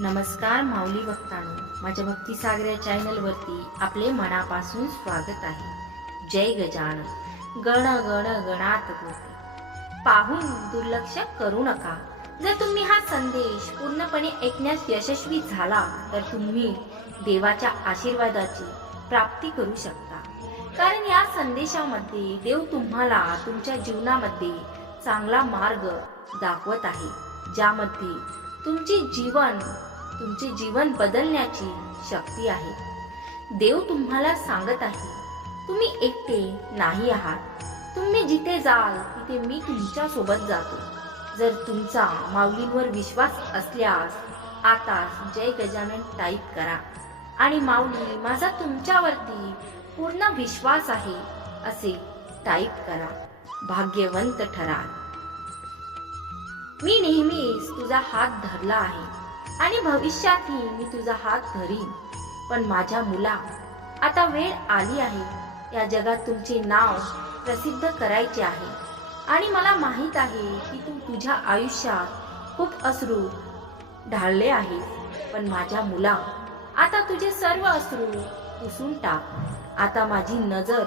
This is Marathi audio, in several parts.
नमस्कार माऊली भक्तांनो माझ्या भक्ती चॅनलवरती आपले मनापासून स्वागत आहे. जय गजानन. गण गण गणात गोते पाहून दुर्लक्ष करू नका. जर तुम्ही हा संदेश पूर्णपणे ऐकण्यास यशस्वी झाला तर तुम्ही देवाच्या आशीर्वादाची प्राप्ती करू शकता. कारण या संदेशामध्ये देव तुम्हाला तुमच्या जीवनामध्ये चांगला मार्ग दाखवत आहे ज्यामध्ये तुमचे जीवन तुमचे जीवन बदलण्याची शक्ती आहे. देव तुम्हाला सांगत आहे तुम्ही एकटे नाही आहात. तुम्ही जिथे जाल तिथे मी तुमच्यासोबत जातो. जर तुमचा माऊलींवर विश्वास असल्यास आता जय गजानन टाईप करा. आणि माऊली माझा तुमच्यावरती पूर्ण विश्वास आहे असे टाईप करा. भाग्यवंत ठरा मी नेहमीच तुझा हात धरला आहे. आणि भविष्यातही मी तुझा हात धरीन. पण माझ्या मुला आता वेळ आली आहे. या जगात तुमचे नाव प्रसिद्ध करायचे आहे. आणि मला माहीत आहे की तू तुझ्या आयुष्यात खूप अश्रू ढाळले आहे पण माझ्या मुला आता तुझे सर्व अश्रू पुसून टाक. आता माझी नजर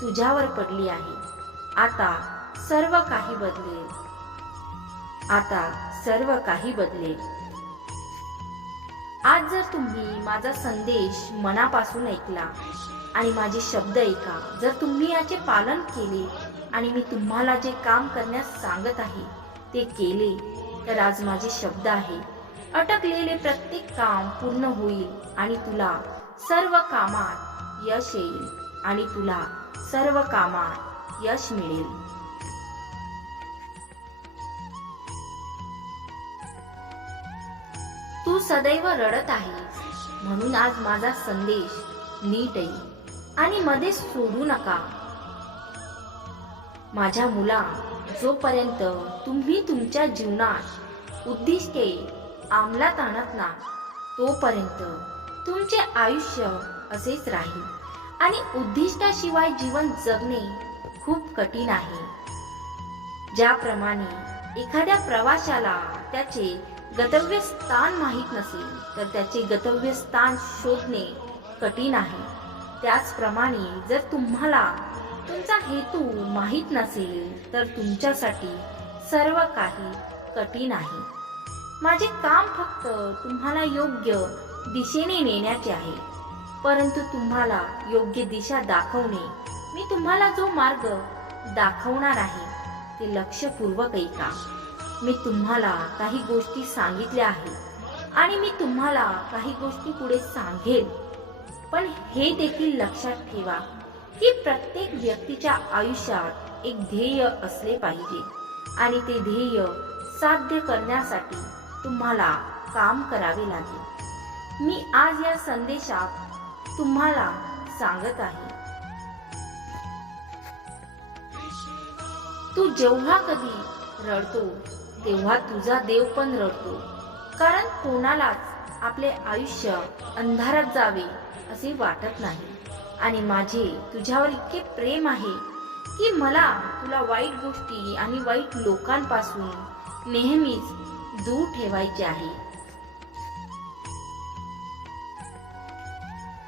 तुझ्यावर पडली आहे. आता सर्व काही बदलेल. आता सर्व काही बदलेल. तुम्ही माझा संदेश मनापासून ऐकला आणि माझे शब्द ऐका. जर तुम्ही याचे पालन केले आणि मी तुम्हाला जे काम करण्यास सांगत आहे ते केले तर आज माझे शब्द आहे. अटकलेले प्रत्येक काम पूर्ण होईल आणि तुला सर्व कामात यश येईल आणि तुला सर्व कामात यश मिळेल. तू सदैव रडत आहेस म्हणून आज माझा संदेश नीट येईल आणि मध्ये सोडू नका. माझ्या मुला जोपर्यंत तुम्ही तुमच्या जीवनात उद्दिष्टे अंमलात आणत ना तोपर्यंत तुमचे आयुष्य असेच राहील आणि उद्दिष्टाशिवाय जीवन जगणे खूप कठीण आहे. ज्याप्रमाणे एखाद्या प्रवाशाला त्याचे गतव्य स्थान माहीत नसेल तर त्याचे गतव्य स्थान शोधणे कठीण आहे. त्याचप्रमाणे जर तुम्हाला तुमचा हेतू माहीत नसेल तर तुमच्यासाठी सर्व काही कठीण आहे. माझे काम फक्त तुम्हाला योग्य दिशेने नेण्याचे आहे. परंतु तुम्हाला योग्य दिशा दाखवणे मी तुम्हाला जो मार्ग दाखवणार आहे ते लक्षपूर्वक ऐका. मी तुम्हाला काही गोष्टी सांगितल्या आहेत. आणि मी तुम्हाला काही गोष्टी पुढे सांगेल पण हे देखील लक्षात ठेवा की प्रत्येक व्यक्तीच्या आयुष्यात एक ध्येय असले पाहिजे. आणि ते ध्येय साध्य करण्यासाठी तुम्हाला काम करावे लागेल. मी आज या संदेशात तुम्हाला सांगत आहे. तू जेव्हा कधी रडतो तेव्हा तुझा देव पण रडतो. कारण कोणालाच आपले आयुष्य अंधारात जावे असे वाटत नाही. आणि माझे तुझ्यावर इतके प्रेम आहे की मला तुला वाईट गोष्टी आणि वाईट लोकांपासून नेहमीच दूर ठेवायचे आहे.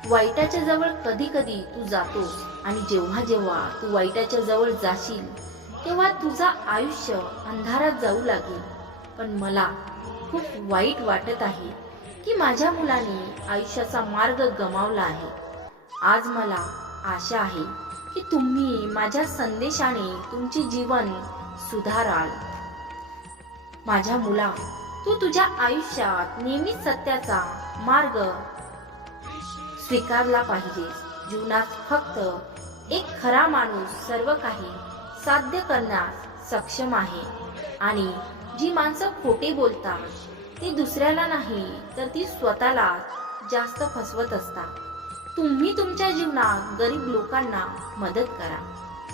वाईटाच्या जवळ कधी कधी तू जातोस आणि जेव्हा जेव्हा तू वाईटाच्या जवळ जाशील तेव्हा तुझा आयुष्य अंधारात जाऊ लागेल. पण मला खूप वाईट वाटत आहे की माझ्या मुलाने आयुष्याचा मार्ग गमावला आहे. आज मला आशा आहे की तुम्ही माझ्या संदेशाने तुमचे जीवन सुधाराल. माझ्या मुला तू तुझ्या आयुष्यात नेहमीच सत्याचा मार्ग स्वीकारला पाहिजे. जीवनात फक्त एक खरा माणूस सर्व काही साध्य करण्यास सक्षम आहे. आणि जी माणसं खोटे बोलतात ती दुसऱ्याला नाही तर ती स्वतःला जास्त फसवत असतात. तुम्ही तुमच्या जीवनात गरीब लोकांना मदत करा.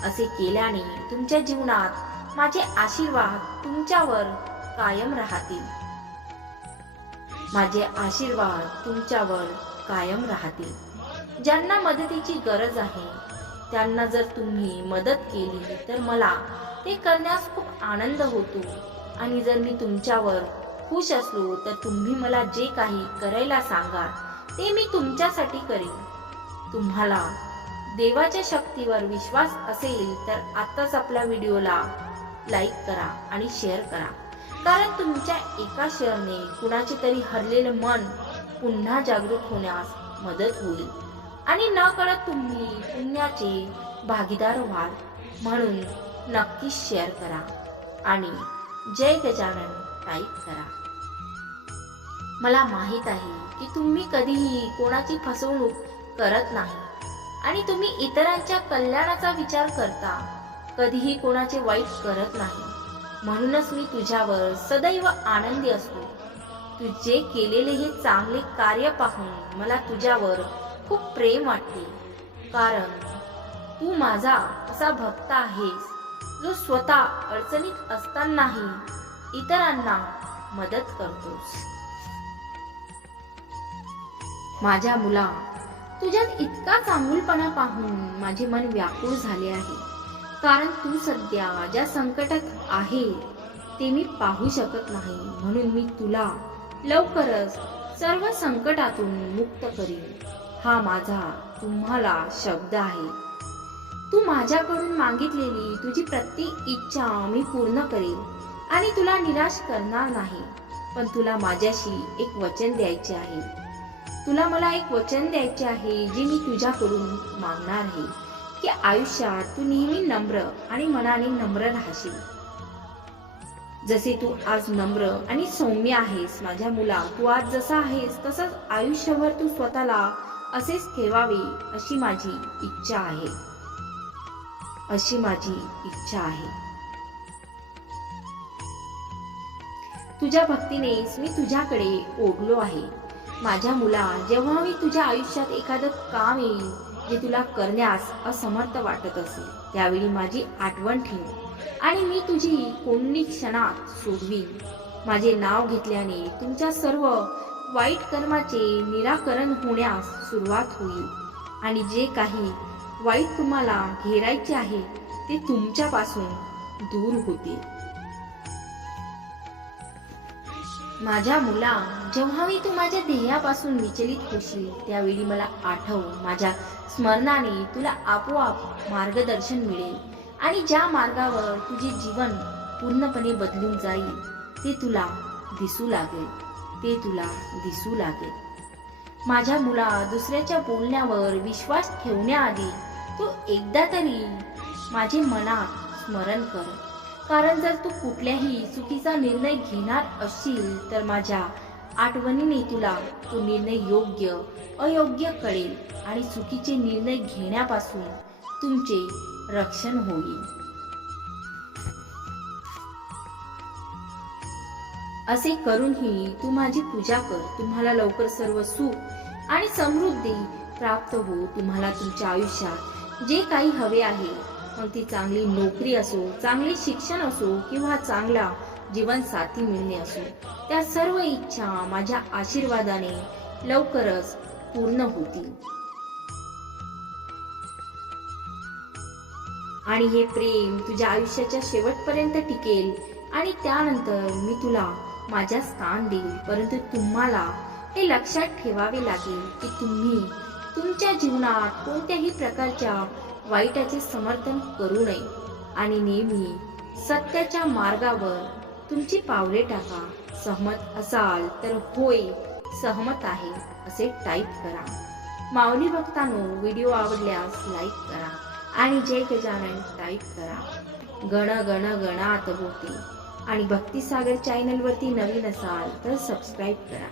असे केल्याने तुमच्या जीवनात माझे आशीर्वाद तुमच्यावर कायम राहतील. माझे आशीर्वाद तुमच्यावर कायम राहतील. ज्यांना मदतीची गरज आहे त्यांना जर तुम्ही मदत केली तर मला ते करण्यास खूप आनंद होतो. आणि जर मी तुमच्यावर खुश असलो तर तुम्ही मला जे काही करायला सांगाल ते मी तुमच्यासाठी करेन. तुम्हाला देवाच्या शक्तीवर विश्वास असेल तर आत्ताच आपल्या व्हिडिओला लाईक करा आणि शेअर करा. कारण तुमच्या एका शेअरने कुणाचे तरी हरलेलं मन पुन्हा जागृत होण्यास मदत होईल. आणि न कळत तुम्ही पुण्याचे भागीदार व्हाल म्हणून नक्कीच शेअर करा आणि जय गजानन टाईप करा. मला माहीत आहे की तुम्ही कधीही कोणाची फसवणूक करत नाही आणि तुम्ही इतरांच्या कल्याणाचा विचार करता कधीही कोणाचे वाईट करत नाही. म्हणूनच मी तुझ्यावर सदैव आनंदी असतो. तू जे केलेले हे चांगले कार्य पाहून मला तुझ्यावर खूप प्रेम वाटते. कारण तू माझा असा भक्त आहेस जो स्वतः अडचणीत असतानाही इतरांना मदत करतोस. माझ्या मुला तुझ्यात इतका चांगुलपणा पाहून माझे मन व्याकुळ झाले आहे. कारण तू सध्या ज्या संकटात आहे ते मी पाहू शकत नाही. म्हणून मी तुला लवकरच सर्व संकटातून मुक्त करीन. हा माझा तुम्हाला शब्द आहे. तू माझ्याकडून मागितलेली तुझी प्रत्येक इच्छा मी पूर्ण करेन आणि तुला निराश करणार नाही. पण तुला माझ्याशी एक वचन द्यायचे आहे. तुला मला एक वचन द्यायचे आहे जे मी तुझ्याकडून मागणार आहे की आयुष्यात तू नेहमी नम्र आणि मनाने नम्र राहशील. जसे तू आज नम्र आणि सौम्य आहेस माझ्या मुला तू आज जसा आहेस तसंच आयुष्यभर तू स्वतःला असेच ठेवावे अशी माझी इच्छा आहे. अशी माझी इच्छा आहे. तुझ्या भक्तीनेच मी तुझ्याकडे ओढलो आहे. माझ्या मुला जेव्हा मी तुझ्या आयुष्यात एखादं काम येईल जे तुला करण्यास असमर्थ वाटत असेल त्यावेळी माझी आठवण ठेव. आणि मी तुझी कोणी क्षणात सोडवी माझे नाव घेतल्याने तुमच्या सर्व वाईट कर्माचे निराकरण होण्यास सुरुवात होईल. आणि जे काही वाईट तुम्हाला घेरायचे आहे ते तुमच्यापासून दूर होतील. माझ्या मुला जेव्हा मी तू माझ्या ध्येयापासून विचलित होशील त्यावेळी मला आठव माझ्या स्मरणाने तुला आपोआप मार्गदर्शन मिळेल. आणि ज्या मार्गावर तुझे जीवन पूर्णपणे बदलून जाईल ते तुला दिसू लागेल. ते तुला दिसू लागेल. माझ्या मुला दुसऱ्याच्या बोलण्यावर विश्वास ठेवण्याआधी तू एकदा तरी माझे मनात स्मरण कर. कारण जर तू कुठल्याही चुकीचा निर्णय घेणार असशील तर माझ्या आठवणीने तुला तो निर्णय योग्य अयोग्य कळेल आणि चुकीचे निर्णय घेण्यापासून तुमचे रक्षण होईल. असे करूनही तू माझी पूजा कर. तुम्हाला लवकर सर्व सुख आणि समृद्धी प्राप्त हो. तुम्हाला तुमच्या आयुष्यात जे काही हवे आहे मग ती चांगली नोकरी असो चांगले शिक्षण असो किंवा चांगला जीवनसाथी मिळणे असो त्या सर्व इच्छा माझ्या आशीर्वादाने लवकरच पूर्ण होतील. आणि हे प्रेम तुझ्या आयुष्याच्या शेवटपर्यंत टिकेल आणि त्यानंतर मी तुला माझ्या स्थान देईल परंतु तुम्हाला हे लक्षात ठेवावे लागेल की तुम्ही तुमच्या जीवनात कोणत्याही प्रकारच्या वाईटाचे समर्थन करू नये आणि नेहमी सत्याच्या मार्गावर तुमची पावले टाका. सहमत असाल तर होय सहमत आहे असे टाईप करा. माऊली भक्तांनो व्हिडिओ आवडल्यास लाईक करा आणि जय गजानन टाईप करा. गण गण गणात होते. आणि भक्तिसागर चॅनलवरती नवीन असाल तर सबस्क्राईब करा.